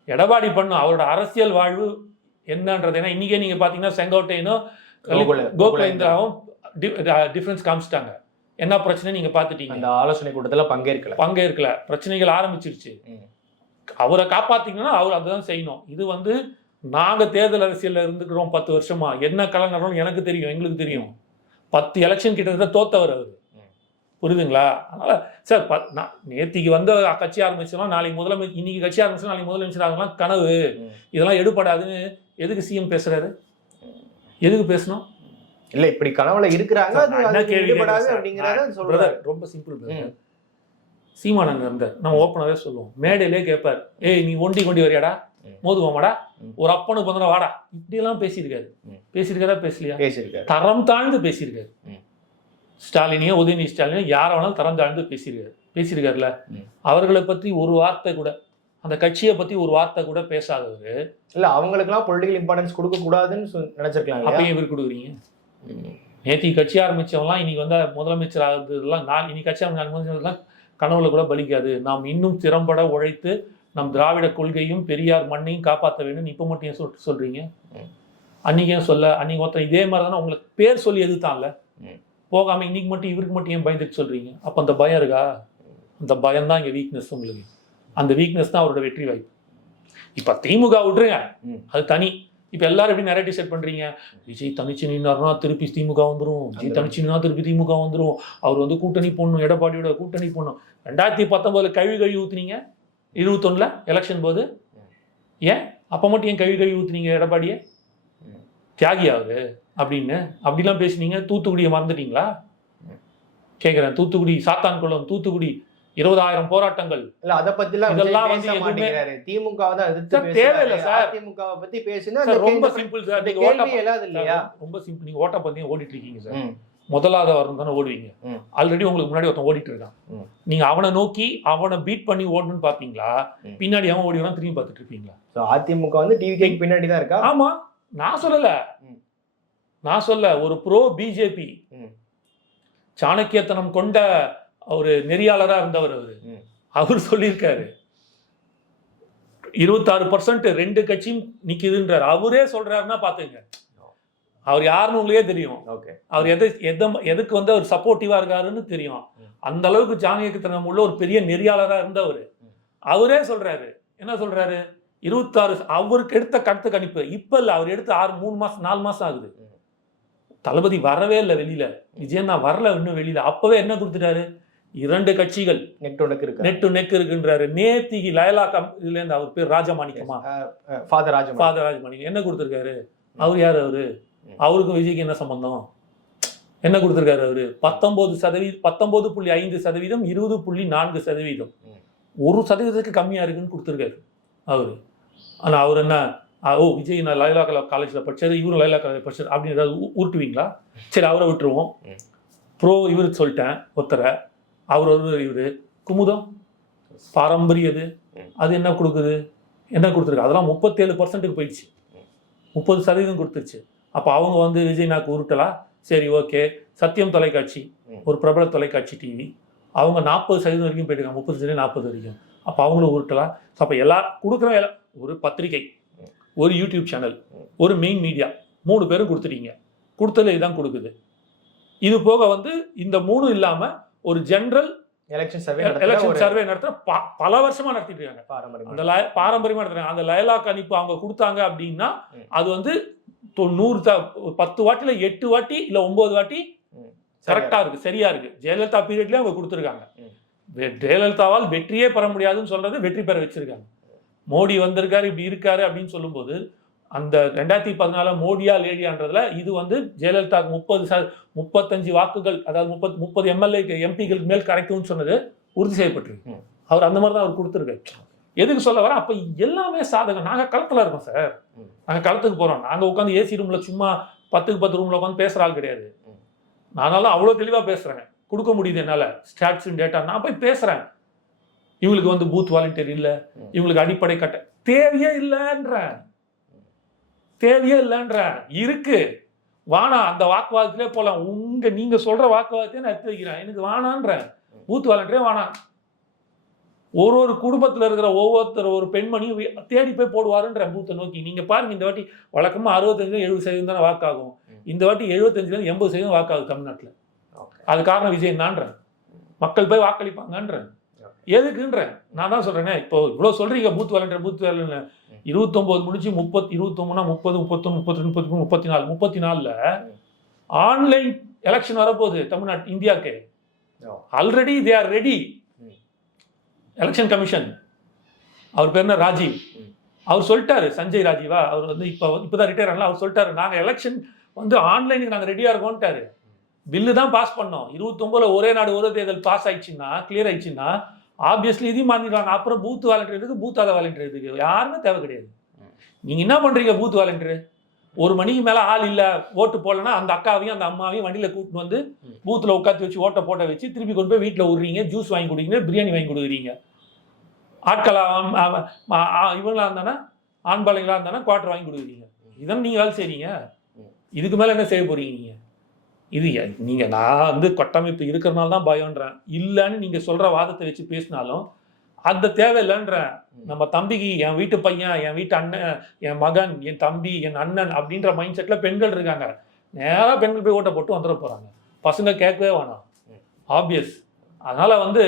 எடப்பாடி பண்ணும் அவரோட அரசியல் வாழ்வு என்னன்றது ஏன்னா இன்னைக்கே நீங்க பாத்தீங்கன்னா செங்கோட்டையனும் கோகுல- கோகுலேந்திராவும் டிஃபரன்ஸ் காமிச்சிட்டாங்க. என்ன பிரச்சனை நீங்க பாத்துட்டீங்க அந்த ஆலோசனை கூட்டத்துல பங்கேற்கல. பங்கேற்கல. பிரச்சனைகள் ஆரம்பிச்சிருச்சு. அவரை காப்பாத்தீங்கன்னா அவர் அதுதான் செய்யணும். இது வந்து நாங்க தேர்தல் அரசியல்ல இருந்துக்கிறோம் பத்து வருஷமா. என்ன கலர் நடக்கும் எனக்கு தெரியும் எங்களுக்கு தெரியும். பத்து எலெக்ஷன் கிட்டத்தட்ட தோத்தவர் அவர். புரியுதுங்களா? அதனால சார் பத்- நான் நேத்திக்கு வந்து கட்சி ஆரம்பிச்சோம் நாளைக்கு முதலமைச்சர் இன்னைக்கு கட்சி ஆரம்பிச்சோம் நாளைக்கு முதலமைச்சர் ஆகலாம் கனவு. இதெல்லாம் எடுபடாதுன்னு எதுக்கு சிஎம் பேசுறாரு? எதுக்கு பேசணும்? இல்ல இப்படி கனவுல இருக்கிறாங்க? அப்படிங்கறத ரொம்ப சிம்பிள் பிரதர் சீமானங்க இருந்தார். நம்ம ஓப்பனாவே சொல்லுவோம். மேடையிலே கேட்பார். ஏய் நீ ஒண்டி கொண்டி வரியாடா. மோதுவோமாடா. ஒரு அப்பனுக்கு பந்தன வாடா? இப்படியெல்லாம் பேசியிருக்காரு. ம். பேசியிருக்காரா பேசலையா? பேசியிருக்காரு. தரம் தாழ்ந்து பேசியிருக்காரு. ஸ்டாலினியோ உதயநிதி ஸ்டாலினியோ யாரை வேணாலும் தரம் தாழ்ந்து பேசியிருக்காரு. பேசியிருக்காருல்ல? ம். அவர்களை பத்தி ஒரு வார்த்தை கூட அந்த கட்சியை பத்தி ஒரு வார்த்தை கூட பேசாதவர். இல்ல அவங்களுக்கு எல்லாம் பொலிட்டிக்கல் இம்பார்ட்டன்ஸ் கொடுக்க கூடாதுன்னு நினைச்சிருக்கலாம்? அப்பயும் இவர் கொடுக்குறீங்க? நேத்தி கட்சி ஆரம்பிச்சவங்கலாம் இன்னைக்கு வந்து முதலமைச்சர் ஆகுறதுலாம் நான் இன்னைக்கு கட்சி ஆரம்பிச்சவங்கலாம் கனவுல கூட பலிக்காது. நாம் இன்னும் திறம்பட உழைத்து நம் திராவிட கொள்கையும் பெரியார் மண்ணையும் காப்பாற்ற வேண்டும். இப்போ மட்டும் ஏன் சொல்லிட்டு சொல்றீங்க? ம். அன்னைக்கு ஏன் சொல்ல அன்னைக்கு ஒருத்தன் இதே மாதிரி தானே உங்களுக்கு பேர் சொல்லி எதுத்தான்ல ம். போகாம இன்னைக்கு மட்டும் இவருக்கு மட்டும் ஏன் பயந்துட்டு சொல்றீங்க? அப்போ அந்த பயம் இருக்கா? அந்த பயம் தான் இங்க வீக்னஸ் உங்களுக்கு. அந்த வீக்னஸ் தான் அவரோட வெற்றி வாய்ப்பு. இப்ப திமுக விட்டுருங்க. அது தனி. இப்ப எல்லாரும் எப்படி நரேட்டிவ் செட் பண்றீங்க? விஜய் தனிச்சு நின்னாருன்னா திருப்பி திமுக வந்துரும். விஜய். தனிச்சு நின்னா திருப்பி திமுக வந்துரும். அவர் வந்து கூட்டணி போடணும் எடப்பாடியோட கூட்டணி போடணும். ரெண்டாயிரத்தி பத்தொன்பதுல கழுவி கழுவி ஊத்துனீங்க. இருபத்தொன்னுல எலெக்ஷன் போது. ஏன்? அப்ப மட்டும் ஏன் கழுவி கழுவி ஊத்துனீங்க எடப்பாடியை. தியாகி அவரு அப்படின்னு. அப்படிலாம் பேசுனீங்க. தூத்துக்குடியை மறந்துட்டீங்களா? ம். கேக்குறேன். தூத்துக்குடி சாத்தான்குளம் தூத்துக்குடி. இருபதாயிரம் போராட்டங்கள். இல்ல அத பத்தி எல்லாம் இதெல்லாம் வந்து எதுவுமே- திமுக தான் தேவையில்ல சார். அதிமுக பத்தி பேசினா ரொம்ப சிம்பிள் சார். நீங்க ஓட்ட இல்லையா? ரொம்ப சிம்பிள் நீங்க ஓட்ட பந்தயம் ஓடிட்டு இருக்கீங்க சார். முதலாவது வரணும் தானே ஓடுவீங்க. ஆல்ரெடி உங்களுக்கு முன்னாடி ஒருத்தன் ஓடிட்டு இருக்கான். நீங்க அவனை நோக்கி அவனை பீட் பண்ணி ஓடணும்னு பாப்பீங்களா. பின்னாடி அவன் ஓடி வரான் திரும்பி பார்த்துட்டு இருப்பீங்களா? அதிமுக வந்து டிவி கேக்கு பின்னாடி தான் இருக்கா? ஆமா. நான் சொல்லல. நான் சொல்ல ஒரு ப்ரோ பிஜேபி. சாணக்கியத்தனம் கொண்ட ஒரு நெறியாளரா இருந்தவர் அவரு. அவர் சொல்லியிருக்காரு. இருபத்தாறு பர்சன்ட் ரெண்டு கட்சியும் நிக்குதுன்றார். அவரே சொல்றாருன்னா பாத்துங்க அவர் யாருன்னு உங்களுக்கே தெரியும். அவர் எதை எதை எதுக்கு வந்து அவர் சப்போர்ட்டிவா இருக்காருன்னு தெரியும். அந்த அளவுக்கு ஜானகியத்தனம் உள்ள ஒரு பெரிய நெறியாளரா இருந்தவர். அவரே சொல்றாரு. என்ன சொல்றாரு? இருபத்தாறு அவருக்கு எடுத்த கருத்து கணிப்பு. இப்ப இல்ல அவர் எடுத்து ஆறு மூணு மாசம் நாலு மாசம் ஆகுது. தளபதி வரவே இல்லை வெளியில. விஜயண்ணா வரல இன்னும் வெளியில. அப்பவே என்ன கொடுத்துட்டாரு? இரண்டு கட்சிகள் நெட் ஒன்றுக்கு இருக்கு? நெட் நெக் இருக்குன்றாரு. நேத்திக்கு லயலா கம் இதுல இருந்து அவர் பேர் ராஜமாணிக்கமா? ஃபாதர் ராஜமா ஃபாதர் ராஜமாணிக்கம். என்ன கொடுத்துருக்காரு? அவர் யார் அவரு. அவருக்கும் விஜய்க்கு என்ன சம்பந்தம்? என்ன கொடுத்துருக்காரு அவரு? பத்தொன்பது சதவீதம் பத்தொன்பது புள்ளி ஐந்து சதவீதம் இருபது புள்ளி நான்கு சதவீதம். ஒரு சதவீதத்துக்கு கம்மியா இருக்குன்னு கொடுத்துருக்காரு அவரு. ஆனா அவர் என்ன ஓ விஜய் நான் லயலா காலேஜில் படிச்சது இவரும் லயலா காலேஜ் படிச்சது அப்படின்னு ஏதாவது உருட்டுவீங்களா? சரி அவரை விட்டுருவோம். ப்ரோ இவரு சொல்லிட்டேன் ஒருத்தரை. அவர் ஒரு இவரு குமுதம் பாரம்பரியது. அது என்ன கொடுக்குது? என்ன கொடுத்துருக்கு? அதெல்லாம் முப்பத்தேழு பர்சன்ட்டுக்கு போயிடுச்சு. முப்பது சதவீதம் கொடுத்துருச்சு. அப்போ அவங்க வந்து விஜய் நாக்கு உருட்டலா? சரி ஓகே. சத்தியம் தொலைக்காட்சி. ஒரு பிரபல தொலைக்காட்சி டிவி அவங்க நாற்பது சதவீதம் வரைக்கும் போயிட்டுருக்காங்க. முப்பது சதவீதம் நாற்பது வரைக்கும். அப்போ அவங்களும் உருட்டலாம் ஸோ அப்போ எல்லா கொடுக்குற எல்லா ஒரு பத்திரிகை ஒரு யூடியூப் சேனல் ஒரு மெயின் மீடியா மூணு பேரும் கொடுத்துட்டீங்க. கொடுத்ததுல இதுதான் கொடுக்குது. இது போக வந்து இந்த மூணும் இல்லாமல் ஒரு general election survey election survey பல வருஷமா நடத்திட்டு இருக்காங்க. அந்த பாரம்பரியமா நடத்துறாங்க. அந்த லயலாக் கணிப்பு அவங்க கொடுத்தாங்க அப்படின்னா. அது வந்து நூறு பத்து வாட்டில எட்டு வாட்டி இல்ல ஒன்பது வாட்டி கரெக்டா இருக்கு. சரியா இருக்கு. ஜெயலலிதா பீரியட்லயே அவங்க கொடுத்துருக்காங்க. ஜெயலலிதாவால் வெற்றியே பெற முடியாதுன்னு சொல்றது வெற்றி பெற வச்சிருக்காங்க. மோடி வந்திருக்காரு இப்படி இருக்காரு அப்படின்னு சொல்லும்போது அந்த ரெண்டாயிரத்தி பதினாலு மோடியா லேடியான்றதுல இது வந்து ஜெயலலிதாவுக்கு முப்பது ச முப்பத்தஞ்சு வாக்குகள் அதாவது முப்பத் முப்பது எம்எல்ஏ எம்பிகளுக்கு மேல் கிடைக்கும்னு சொன்னது உறுதி செய்யப்பட்டிருக்கு. அவர் அந்த மாதிரி தான் அவர் கொடுத்துருக்காரு. எதுக்கு சொல்ல வர அப்ப எல்லாமே சாதகம். நாங்க களத்துல இருக்கோம் சார் ம். நாங்க களத்துக்கு போறோம். நாங்க உட்காந்து ஏசி ரூம்ல சும்மா பத்துக்கு பத்து ரூம்ல உட்காந்து பேசுற ஆள் கிடையாது. ம். நானால அவ்வளவு தெளிவா பேசுறேன். கொடுக்க முடியுது என்னால. ஸ்டாட்ஸ் டேட்டா நான் போய் பேசுறேன். இவங்களுக்கு வந்து பூத் வாலண்டியர் இல்ல. இவங்களுக்கு அடிப்படை கட்ட தேவையே இல்லைன்ற தேவையே இல்லைன்ற. இருக்கு. வானா அந்த வாக்குவாதத்திலே போலாம். உங்க நீங்க சொல்ற வாக்குவாதத்தையே நான் எடுத்து வைக்கிறேன். எனக்கு வானான்றேன் பூத் வாலண்டியரே வானான் ஒரு ஒரு குடும்பத்துல இருக்கிற ஒவ்வொருத்தர் ஒரு பெண்மணியும் தேடி போய் போடுவாருன்ற பூத்தை நோக்கி. நீங்க பாருங்க இந்த வாட்டி வழக்கமா அறுபத்தஞ்சு எழுபது சதவீதம் தானே வாக்காகும். இந்த வாட்டி எழுபத்தஞ்சுல எண்பது சதவீதம் வாக்காகுது தமிழ்நாட்டுல. அது காரணம் விஜய் தான்றேன் மக்கள் போய் வாக்களிப்பாங்கன்றேன் எதுக்குன்றேன் நான் தான் சொல்றேனே இப்போ இவ்வளவு சொல்றீங்க பூத் வாலண்டியர் பூத் வாலண்டியர் ம். இருபத்தொன்பது முடிஞ்சு முப்பத்தி இருபத்தொன்பதுனா முப்பது முப்பத்தொன்னு முப்பத்தி முப்பத்தி முப்பத்தி நாலு முப்பத்தி நாலுல ஆன்லைன் எலெக்ஷன் வரப்போகுது தமிழ்நாட்டு இந்தியாவுக்கு. Already they are ready. Election commission அவர் பேர் என்ன? ராஜீவ். அவர் சொல்லிட்டாரு சஞ்சய் ராஜீவா. அவர் வந்து இப்போ இப்போதான் ரிட்டையர் ஆகல அவர் சொல்லிட்டாரு நாங்கள் எலெக்ஷன் வந்து ஆன்லைனுக்கு நாங்கள் ரெடியாக இருக்கோம்ட்டாரு பில்லு தான் பாஸ் பண்ணோம். இருபத்தொம்போதுல ஒரே நாடு ஒரே தேர்தல் பாஸ் ஆயிடுச்சுன்னா கிளியர் ஆயிடுச்சுன்னா ஆப்வியஸ்லி இதையும் மாற்றிடுவாங்க அப்புறம் பூத் வாலண்டியர் பூத்தாத வாலண்டியர் யாருமே தேவை கிடையாது. நீங்கள் என்ன பண்ணுறீங்க பூத் வாலண்டியர் ஒரு மணிக்கு மேலே ஆள் இல்லை ஓட்டு போடலன்னா அந்த அக்காவையும் அந்த அம்மாவையும் வண்டியில் கூட்டிட்டு வந்து. பூத்தில் உட்காந்து வச்சு ஓட்டை போட்ட வச்சு திருப்பி கொண்டு போய் வீட்டில் விடுறீங்க ஜூஸ் வாங்கி கொடுக்குறீங்க பிரியாணி வாங்கி கொடுக்குறீங்க. ஆட்களா இவங்களா இருந்தானா? ஆண்பாளைங்களா இருந்தானா? குவார்டர் வாங்கி கொடுக்குறீங்க. இதான் நீங்கள் வேலை செய்றீங்க. ம். இதுக்கு மேலே என்ன செய்ய போறீங்க நீங்கள் இது எ- நீங்க நான் வந்து கட்டமைப்பு இருக்கிறனால தான் பயம்ன்றேன். இல்லைன்னு நீங்க சொல்ற வாதத்தை வச்சு பேசினாலும் அந்த தேவையில்லைன்றேன். நம்ம தம்பிக்கு என் வீட்டு பையன் என் வீட்டு அண்ணன் என் மகன் என் தம்பி என் அண்ணன் அப்படின்ற மைண்ட் செட்ல பெண்கள் இருக்காங்க. நேரா பெண்கள் போய் ஓட்டை போட்டு வந்துட போறாங்க. பசங்க கேட்கவே வேணாம். ஆப்வியஸ் அதனால வந்து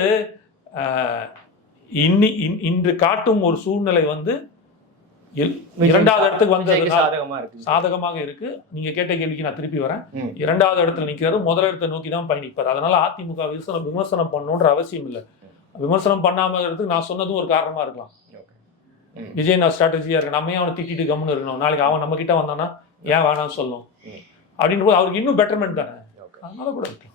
இன்னி இன்- இன்று காட்டும் ஒரு சூழ்நிலை வந்து இரண்டாவது இடத்துக்கு வந்ததுனால சாதகமா இருக்கு. சாதகமாக இருக்கு. நீங்க கேட்ட கேள்விக்கு நான் திருப்பி வரேன். இரண்டாவது இடத்துல நிக்கிறாரு. முதல் இடத்தை நோக்கி தான் பயணிப்பார். அதனால அதிமுக விமர்சனம் விமர்சனம் பண்ணணுன்ற அவசியம் இல்லை. விமர்சனம் பண்ணாம இருக்கிறதுக்கு நான் சொன்னதும் ஒரு காரணமா இருக்கலாம். விஜய் நான் ஸ்ட்ராட்டஜியா இருக்கு நம்ம ஏன் அவனை திட்டிட்டு கம்முன்னு இருக்கணும்? நாளைக்கு அவன் நம்ம கிட்ட வந்தானா? ஏன் வேணாம்னு சொல்லணும் ம். அப்படின்ற போது அவருக்கு இன்னும் பெட்டர்மெண்ட் தானே. அதனால கூட இருக்கலாம்.